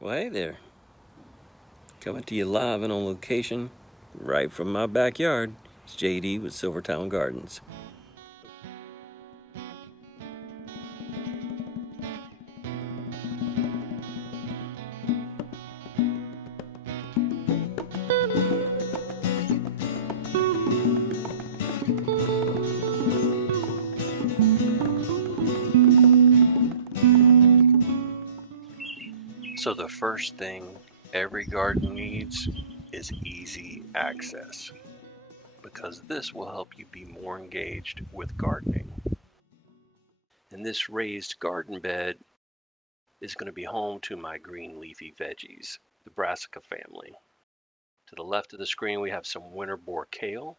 Well, hey there. Coming to you live and on location, right from my backyard. It's JD with Silvertown Gardens. So the first thing every garden needs is easy access, because this will help you be more engaged with gardening. And this raised garden bed is going to be home to my green leafy veggies, the brassica family. To the left of the screen we have some winter boar kale.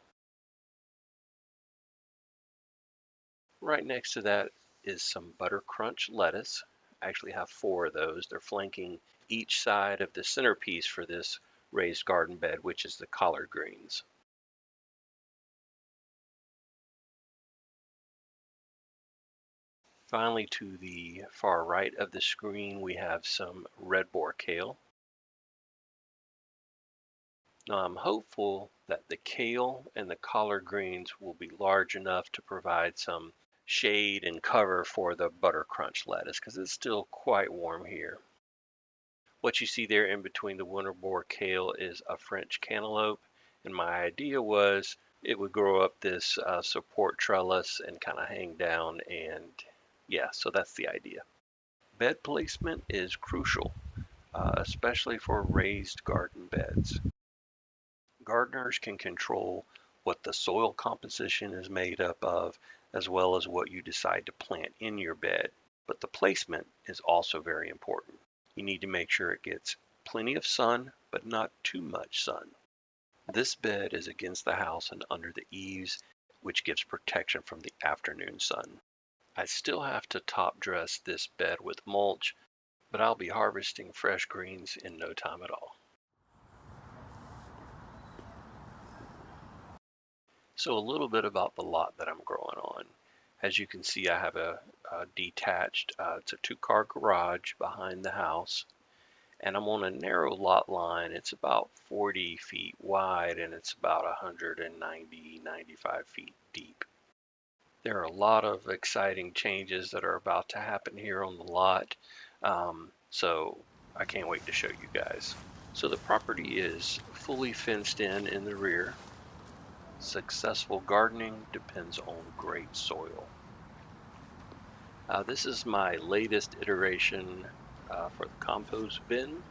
Right next to that is some butter crunch lettuce. I actually have 4 of those. They're flanking each side of the centerpiece for this raised garden bed, which is the collard greens. Finally, to the far right of the screen, we have some red boar kale. Now, I'm hopeful that the kale and the collard greens will be large enough to provide some shade and cover for the butter crunch lettuce, because it's still quite warm here. What you see there in between the winter boar kale is a French cantaloupe, and my idea was it would grow up this support trellis and kind of hang down, and yeah, so that's the idea. Bed placement is crucial, especially for raised garden beds. Gardeners can control what the soil composition is made up of, as well as what you decide to plant in your bed, but the placement is also very important. You need to make sure it gets plenty of sun, but not too much sun. This bed is against the house and under the eaves, which gives protection from the afternoon sun. I still have to top dress this bed with mulch, but I'll be harvesting fresh greens in no time at all. So a little bit about the lot that I'm growing on. As you can see, I have a detached, it's a 2-car garage behind the house, and I'm on a narrow lot line. It's about 40 feet wide and it's about 95 feet deep. There are a lot of exciting changes that are about to happen here on the lot, so I can't wait to show you guys. So the property is fully fenced in the rear. Successful gardening depends on great soil. This is my latest iteration for the compost bin.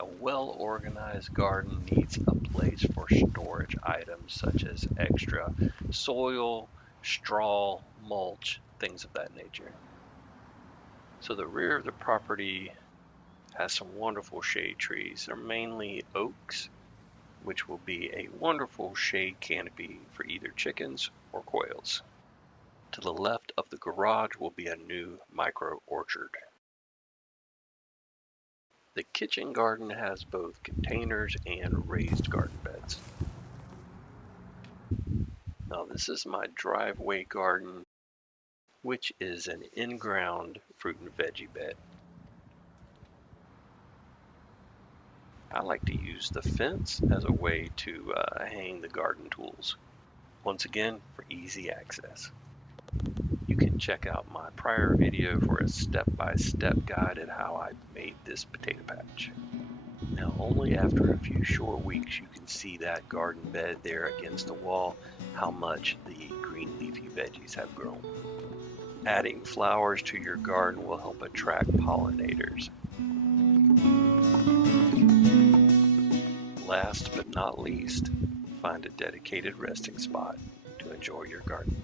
A well-organized garden needs a place for storage items such as extra soil, straw, mulch, things of that nature. So the rear of the property has some wonderful shade trees. They're mainly oaks, which will be a wonderful shade canopy for either chickens or quails. To the left of the garage will be a new micro orchard. The kitchen garden has both containers and raised garden beds. Now this is my driveway garden, which is an in-ground fruit and veggie bed. I like to use the fence as a way to hang the garden tools. Once again, for easy access. You can check out my prior video for a step-by-step guide at how I made this potato patch. Now, only after a few short weeks you can see that garden bed there against the wall, how much the green leafy veggies have grown. Adding flowers to your garden will help attract pollinators. Last but not least, find a dedicated resting spot to enjoy your garden.